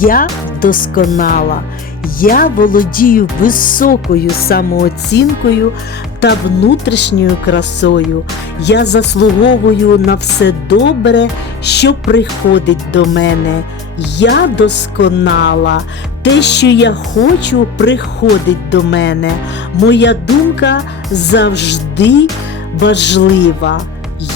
Я досконала. Я володію високою самооцінкою та внутрішньою красою. Я заслуговую на все добре, що приходить до мене. Я досконала. Те, що я хочу, приходить до мене. Моя думка завжди важлива.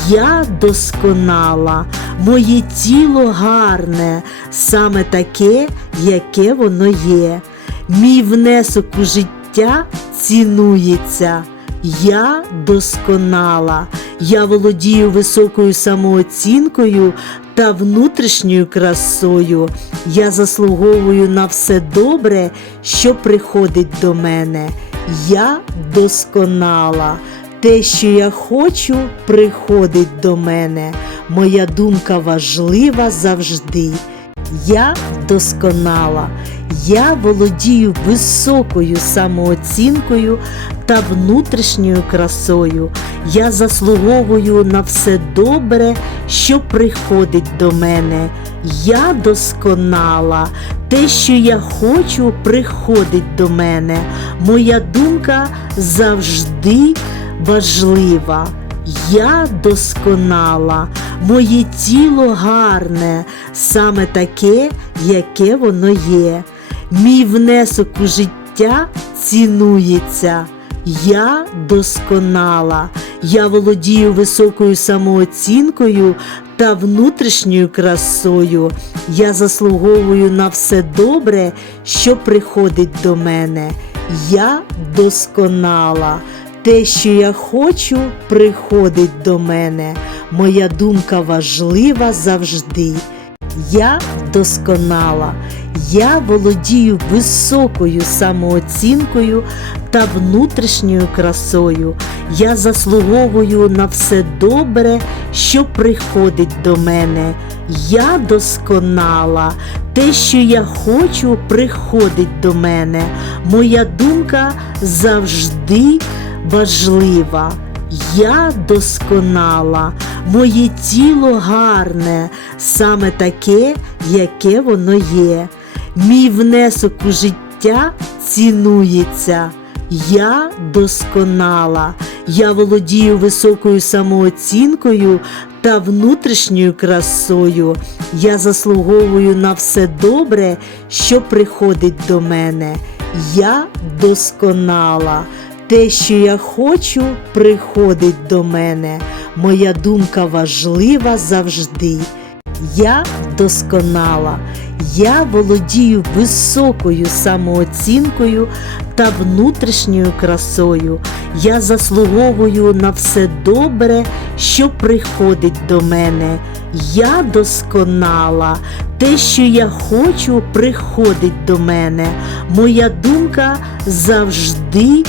Я досконала, моє тіло гарне, саме таке, яке воно є. Мій внесок у життя цінується. Я досконала, я володію високою самооцінкою та внутрішньою красою. Я заслуговую на все добре, що приходить до мене. Я досконала. Те, що я хочу, приходить до мене. Моя думка важлива завжди. Я досконала. Я володію високою самооцінкою та внутрішньою красою. Я заслуговую на все добре, що приходить до мене. Я досконала. Те, що я хочу, приходить до мене. Моя думка завжди важлива. Я досконала, моє тіло гарне, саме таке, яке воно є. Мій внесок у життя цінується. Я досконала, я володію високою самооцінкою та внутрішньою красою. Я заслуговую на все добре, що приходить до мене. Я досконала. Те, що я хочу, приходить до мене. Моя думка важлива завжди. Я досконала. Я володію високою самооцінкою та внутрішньою красою. Я заслуговую на все добре, що приходить до мене. Я досконала. Те, що я хочу, приходить до мене. Моя думка завжди важлива. Я досконала, моє тіло гарне, саме таке, яке воно є. Мій внесок у життя цінується. Я досконала, я володію високою самооцінкою та внутрішньою красою. Я заслуговую на все добре, що приходить до мене. Я досконала. Те, що я хочу, приходить до мене. Моя думка важлива завжди. Я досконала. Я володію високою самооцінкою та внутрішньою красою. Я заслуговую на все добре, що приходить до мене. Я досконала. Те, що я хочу, приходить до мене. Моя думка завжди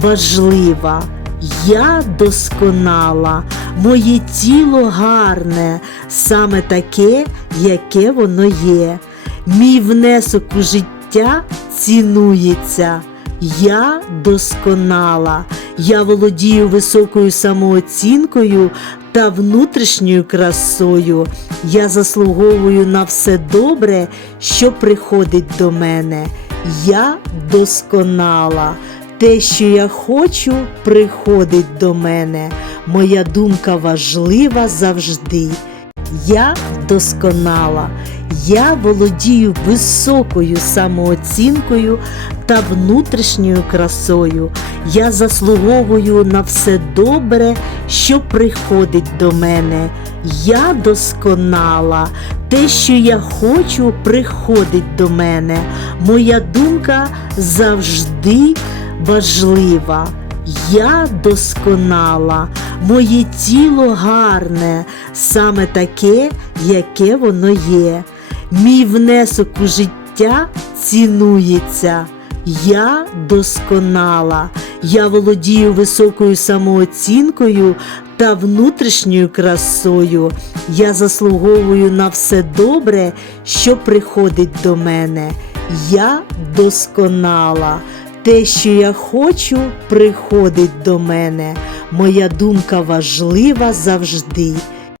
важлива. Я досконала, моє тіло гарне, саме таке, яке воно є. Мій внесок у життя цінується. Я досконала, я володію високою самооцінкою та внутрішньою красою. Я заслуговую на все добре, що приходить до мене. Я досконала. Те, що я хочу, приходить до мене. Моя думка важлива завжди. Я досконала. Я володію високою самооцінкою та внутрішньою красою. Я заслуговую на все добре, що приходить до мене. Я досконала. Те, що я хочу, приходить до мене. Моя думка завжди важлива. Я досконала, моє тіло гарне, саме таке, яке воно є. Мій внесок у життя цінується. Я досконала, я володію високою самооцінкою та внутрішньою красою. Я заслуговую на все добре, що приходить до мене. Я досконала. Те, що я хочу, приходить до мене. Моя думка важлива завжди.